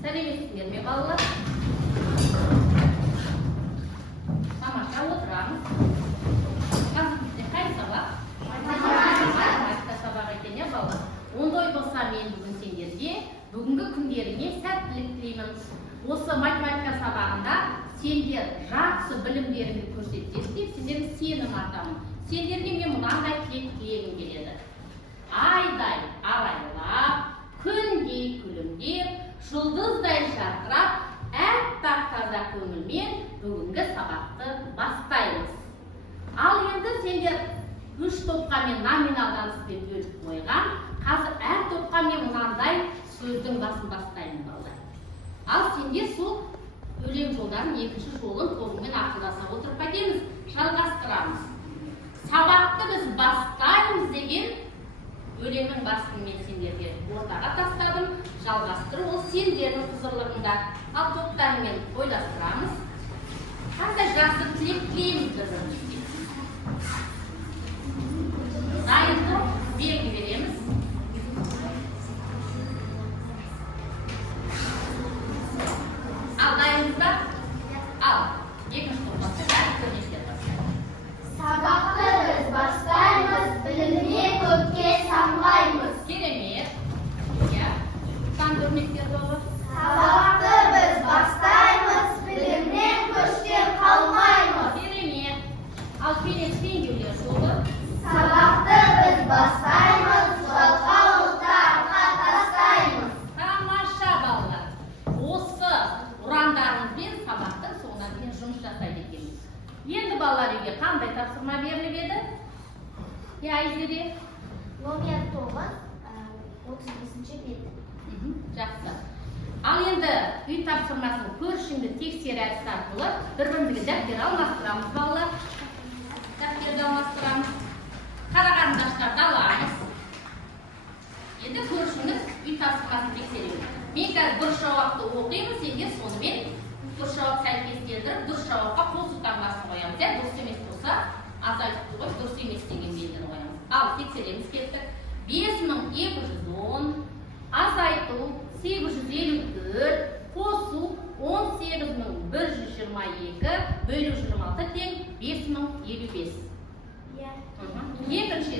Сәлеметсіздер ме, балалар? Тамаша, отырамыз. Қазір бізде қай сабақ? Математика сабағы екен, иә, балалар? Ондай болса, мен бүгін сендерге бүгінгі күндеріңе сәттілік тілеймін. Осы математика сабағында сендер жақсы білімдеріңді көрсетесіздер деп сендерге сенім артамын. Сендерге мен мынандай тілек тілегім келеді. Айдай арайлап, күндей күлімдеп, жұлдыздай жарқырап, әппақ таза көңілмен бүгінгі сабақты бастаймыз. Ал енді сендер 3 топқа мен номиналдан сізден бөліп қойған. Қазір әр топқа мен мынандай сөздің басын бастаймын, балалар. Ал сендер сол өлең жолдарын екінші жолын тобымен ақылдаса отырып қайтеміз, жалғастырамыз. Сабақты біз бастаймыз деген өлеңнің басын мен сендерге ортаға тастадым. Жалғастыру ол сендердің құзырлығында. Ал топтарымен ойластырамыз. Қандай жақсы тілек тілейміз бір-бірімізге. Дайын топ, белгі береміз. Ал дайыныздар? Ал, екінші топқа бәрі көрнектер бастайды. Сабақты біз бастаймыз, білімне көпке самғаймыз. Керемет. Қандай өрнектер болды? Сабақты біз бастаймыз, білімнен көштен қалмаймыз. Керемет. Ал келесі теңдеулер жолы. Сабақты біз бастаймыз, жалқаулықты артқа тастаймыз. Тамаша, балалар. Осы ұрандарыңызбен сабақтың соңына дейін жұмыс жасайды екенбіз. Енді балалар үйге қандай тапсырма беріліп еді? Айзере? Номер 9, 35-ші бет. Жақсы. Ал енді үй тапсырмасын көршіңді тексер әдісі арқылы бір-бірімізге дәптер алмастырамыз, балалар. Дәптерді алмастырамыз. Қара қарындаштарды аламыз. Енді көршіңіз үй тапсырмасын тексереміз. Мен қазір дұрыс жауапты оқимын, сендер сонымен дұрыс жауап сәйкестендіріп, дұрыс жауапқа қосу таңбасын қоямыз. Дұрыс емес болса, азайтып қойып, дұрыс емес деген белгіні қоямыз. Ал тексереміз кеттік. 5210, азайту 854, қосу 18122, бөлу 26 тең 5055. Екінші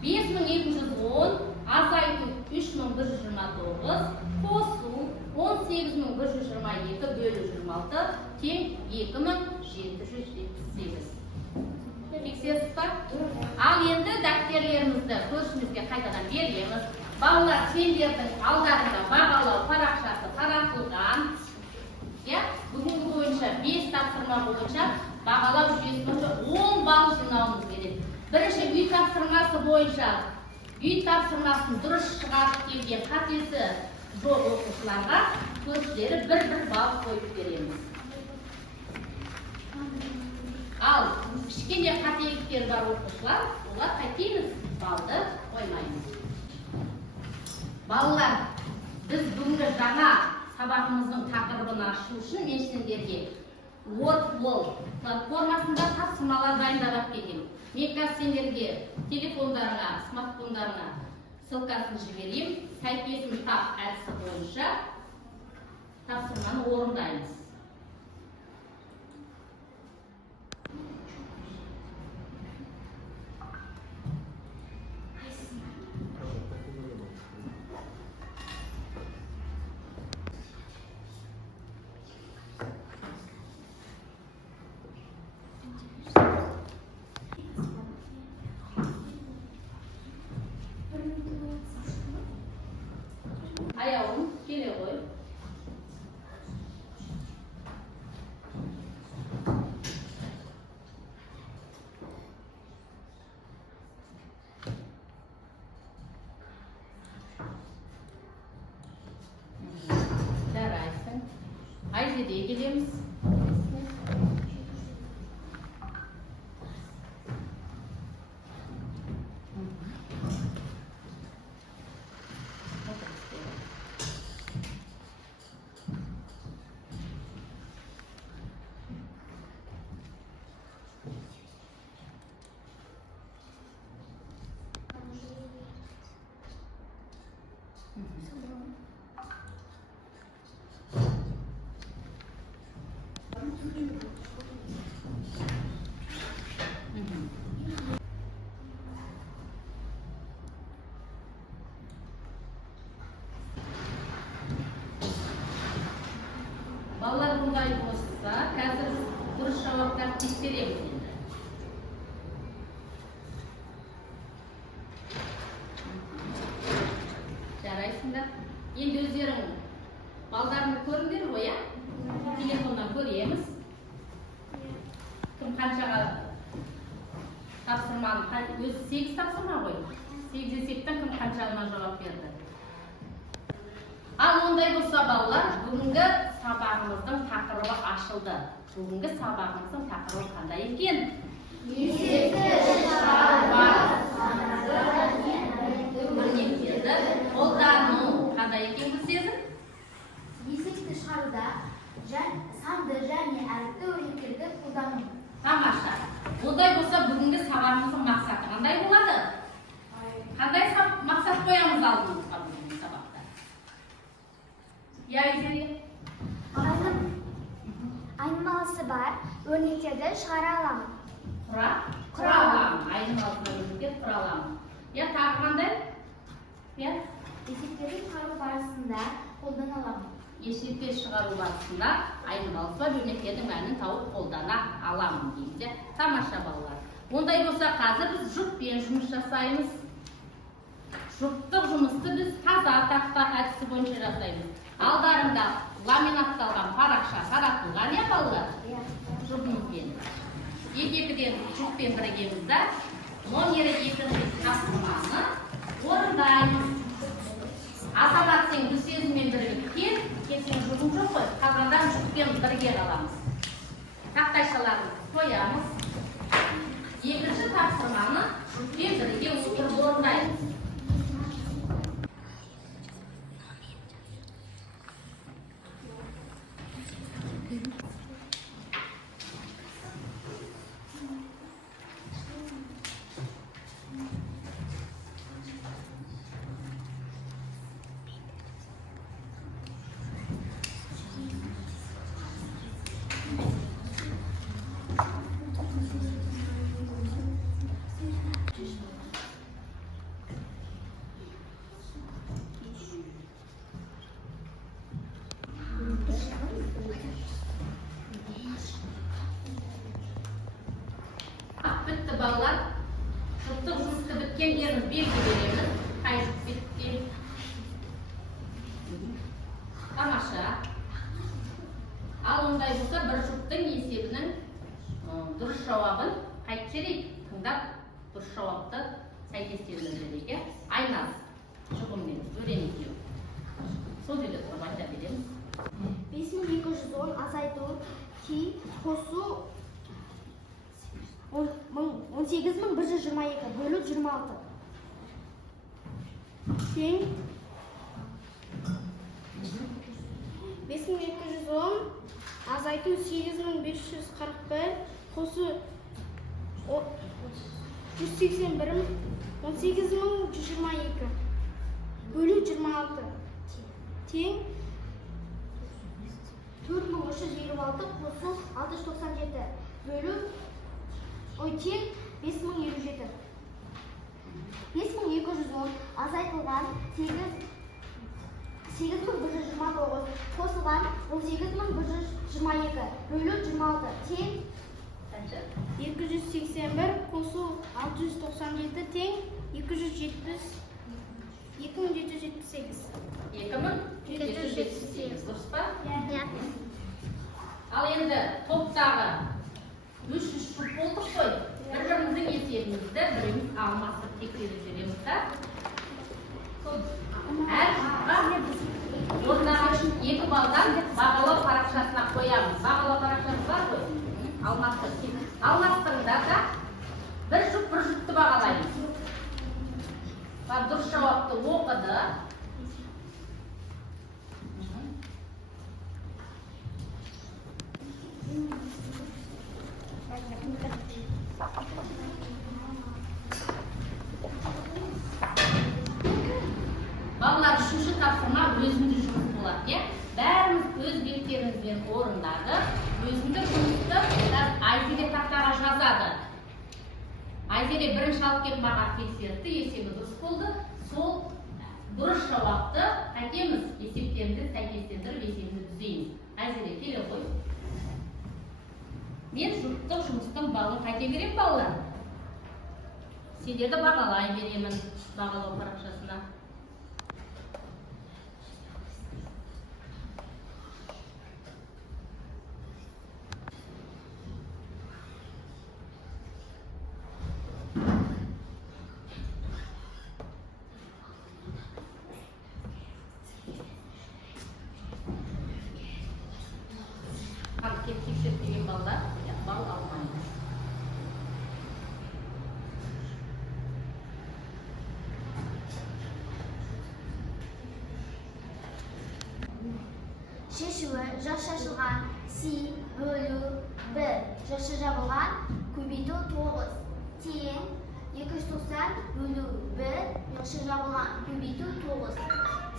5210, азайту 3129, қосу 18122, бөлу 26 тең 2778. Тексердік па? Ал енді дәптерлерімізді көршімізге қайтадан береміз. Балалар, сендердің алдарында бағалау парақшасы таратылған. Бүгінгі бойынша 5 тапсырма бойынша бағалау жүйесі бойынша 10 балл жинауымыз керек. Бірінші үй тапсырмасы бойынша үй тапсырмасын дұрыс шығарып келген қатесі жоқ оқушыларға көршілері 1-1 балл қойып береміз. Ал кішкене қателіктер бар оқушылар, олар қайтеміз, балды қоймаймыз. Балалар, біз бүгінгі жаңа сабағымыздың тақырыбын ашу үшін мен сендерге WordWall платформасында тапсырмалар дайындап келдім. Мен қазір сендерге телефондарыңа, смартфондарыңа ссылкасын жіберейін. Сәйкесін тап әдісі бойынша тапсырманы орындаймыз. Аяуын келе ғой. Жарайсың. Айзере келеміз. Балалар бұндай болса, қазір дұрыс жауаптарды тексереміз енді. Жарайсыңдар. Енді өздерің балдарыңды көріңдер ғой, иә? Телефоннан көреміз. Кім қаншаға тапсырманы, өзі 8 тапсырма ғой. 8 есептен кім қаншағына жауап берді. Ал ондай болса балалар, бүгінгі сабағымыздың тақырыбы ашылды. Бүгінгі сабағымыздың тақырыбы қандай екен? Есепті шығару. Өрнектерді қолдану қандай екен білсеңіз? Есепті шығаруда санды және әріпті өрнектерді қолдану. Тамаша. Ондай болса бүгінгі сабағымыздың мақсаты қандай болады? Қандай мақсат қоямыз алдымызға бүгінгі сабақта? Айнымалысы бар өрнектерді шығара аламын. Құра аламын. Айнымалысына өрнектер құра аламын. Тағы қандай? Есептерді шығару барысында қолдана аламын. Есепте шығару барысында айнымалысы бар өрнектердің мәнін тауып қолдана аламын дейді. Тамаша балалар. Ондай болса қазір біз жұппен жұмыс жасаймыз. Жұптық жұмысты біз таза тақта әдісі бойынша жасаймыз. Алдарында ламинатталған парақша таратылған, иә балалар? Жұппен. Екі-екіден жұппен бірігеміз да номері 2-ші тапсырманы орындаймыз. Азамат сен Гүлсезіммен бірігіп кел сен жұбың жоқ қой, қалғандан жұппен бірге қаламыз. Тақтайшаларын қоямыз. 2-ші тапсырманы жұппен бірге отырып орындаймыз. Бітті балалар. Жұптық жұмысты біткендерін белгі береміз. Қай жұп бітті? Тамаша. Ал ондай болса бір жұптың есебінің дұрыс жауабын қайтып жерейік. Тыңдап дұрыс жауапты сәйкестендіреді. Айназ жұбымен өрнектеу. Сол жерде тұрып айта береміз. 5210 азайту қосу 18122 бөлу 26 тең 5210 азайту 8541 қосу 181 18122 бөлу 26 тең 4356 қосу 697 бөлу тең 5057. 5210 азайтылған 8129 қосылған 18122 бөлу 26 тең 281 қосу 697 тең 2778. 2778. Дұрыс па? Иә. Ал енді топтағы 300 жұп болдық қой. Бір-біріміздің есебімізді біріміз алмастырып тексеріп жүреміз да. Әр жұпқа орындаған үшін 2 балдан бағалау парақшасына қоямыз. Бағалау парақшасы бар ғой. Алмастырыңда да бір жұпты бағалаймыз. Дұрыс жауапты оқыды. Балалар 3-ші тапсырма өзімді жұмыс болады. болады, иә? Бәріміз өз беттерімізбен орындадық. Өзіндік жұмысты Айзере тақтаға жазады. Айзере бірінші алып келіп маған тексерді, есебі дұрыс болды. Сол дұрыс жауапты қайтеміз, есептерімізді сәйкестендіріп есебімізді түзейміз. Айзере, келе ғой. Мен жұрттық жұмыстың балын қайте берем, балалар. Сендерді бағалай беремін, бағалау парақшасына. Тексеріп деген балдар, бал алмайды. Шешуі жақ шашылған си бөлу 1 жасы жабылған көбейту 9 тең 290 бөлу 1 жасы жабылған көбейту 9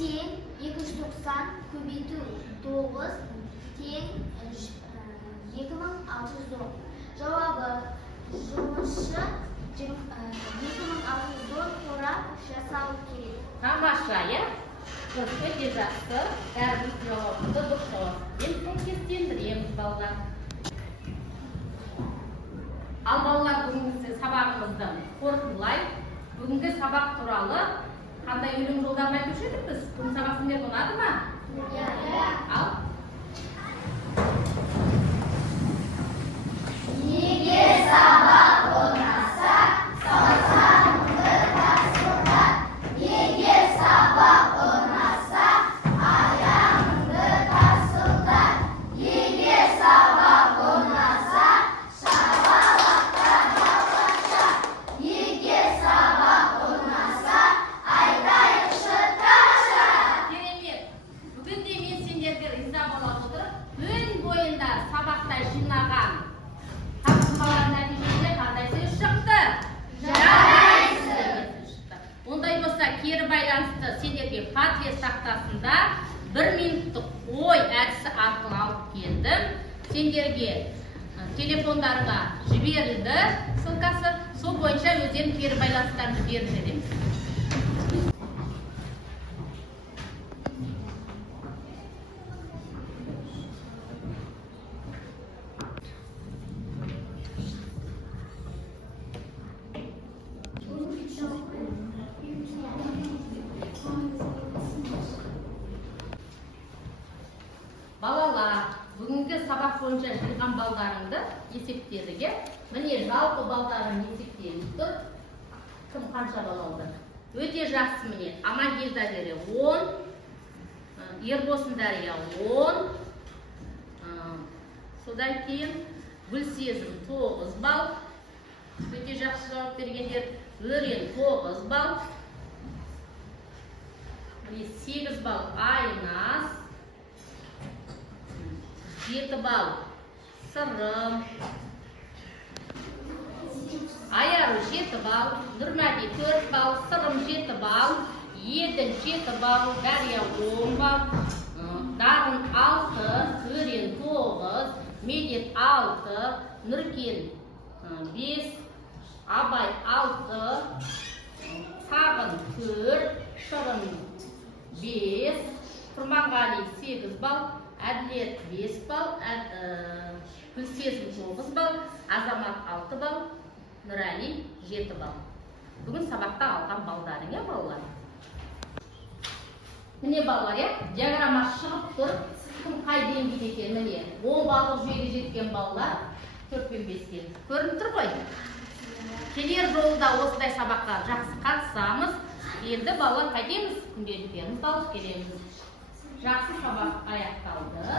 тең 290 көбейту 9 тең 2610. Жауабы жұмысшы 2610 қорап жасау керек. Тамаша, иә? Өте жақсы. Бәріміз жауапты дұрыс жауаппен сәйкестендіреміз, балалар. Ал балалар, бүгінгі сабағымызды қорытындылайық. Бүгінгі сабақ туралы қандай өлең жолдарын айтушы едік біз? Бүгінгі сабақ сендерге ұнады ма? Иә. Ал Егер сабақ болмаса, саусағыңды тасылда. Егер сабақ болмаса, аяғыңды тасылда. Егер сабақ болмаса, шапалақта балаша. Егер сабақ болмаса, айтайықшы таша. керемет. Бүгін де мен сендерге риза бола отырып, өн бойында сабақта жинаған тапсырмалар нәтижесінде қандай сөз шықты? Жарайсың. Ондай болса, кері байланысты сендерге подъезд тақтасында 1 минуттық ой әдісі арқылы алып келдім. Сендерге телефондарыңа жіберілді ссылкасы, сол бойынша өздерің кері байланыстарыңды беріп жібереміз. Балалар, бүгінгі сабақ бойынша жиған балдарыңды есептеріге, міне жалпы балдарын есептейміз тұр. Кім қанша бал алды? Өте жақсы, міне. Амангелді Азере 10, Ербосын Дария 10, содан кейін Гүлсезім 9 бал. Өте жақсы жауап бергендер. Өрен 9 бал. 8 бал Айнас. 7 бал Сырым. Аяру 7 бал. Нұрмәди 4 бал. Сырым 7 бал. Еділ 7 бал. Дария 10 бал. Дарын 6. Өрен 9. Медет 6. Нұркен 5. Абай 6. Сағын 4. Шырын 5. Құрманғали 8 бал. Әділет 5 бал, Гүлсезім 9 бал, Азамат 6 бал, Нұрәли 7 бал. Бүгін сабақта алған балдарың, иә, балалар? Міне балалар, иә, диаграмма шығып тұр, кім қай деңгейде екен, міне 10 баллық жүйеге жеткен балалар 4 пен 5-ке. Көрініп тұр ғой? Келер жолда осындай сабаққа жақсы қатысамыз. Енді балалар қайтеміз, күнделіктерімізді алып келеміз. Жақсы сабақ аяқталды.